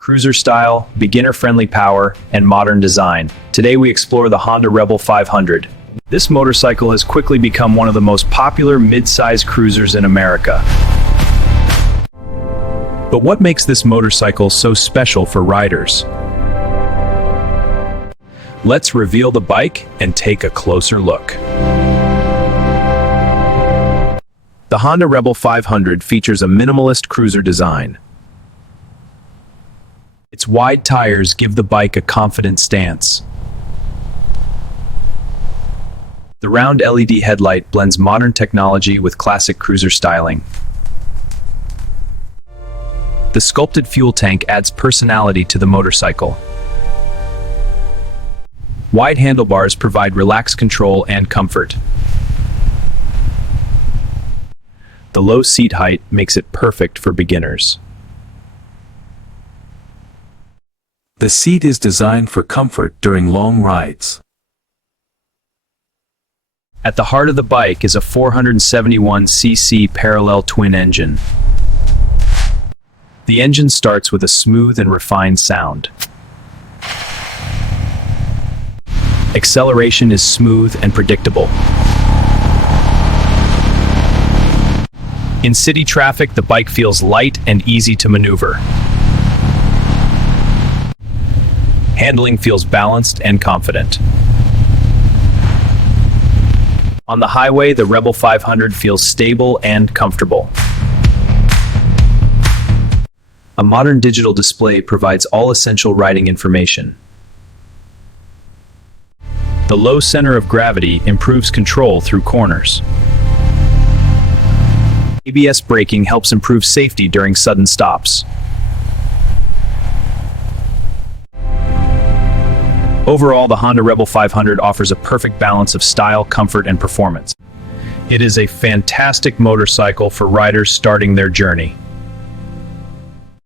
Cruiser style, beginner-friendly power, and modern design. Today we explore the Honda Rebel 500. This motorcycle has quickly become one of the most popular mid-size cruisers in America. But what makes this motorcycle so special for riders? Let's reveal the bike and take a closer look. The Honda Rebel 500 features a minimalist cruiser design. Its wide tires give the bike a confident stance. The round LED headlight blends modern technology with classic cruiser styling. The sculpted fuel tank adds personality to the motorcycle. Wide handlebars provide relaxed control and comfort. The low seat height makes it perfect for beginners. The seat is designed for comfort during long rides. At the heart of the bike is a 471cc parallel twin engine. The engine starts with a smooth and refined sound. Acceleration is smooth and predictable. In city traffic, the bike feels light and easy to maneuver. Handling feels balanced and confident. On the highway, the Rebel 500 feels stable and comfortable. A modern digital display provides all essential riding information. The low center of gravity improves control through corners. ABS braking helps improve safety during sudden stops. Overall, the Honda Rebel 500 offers a perfect balance of style, comfort, and performance. It is a fantastic motorcycle for riders starting their journey.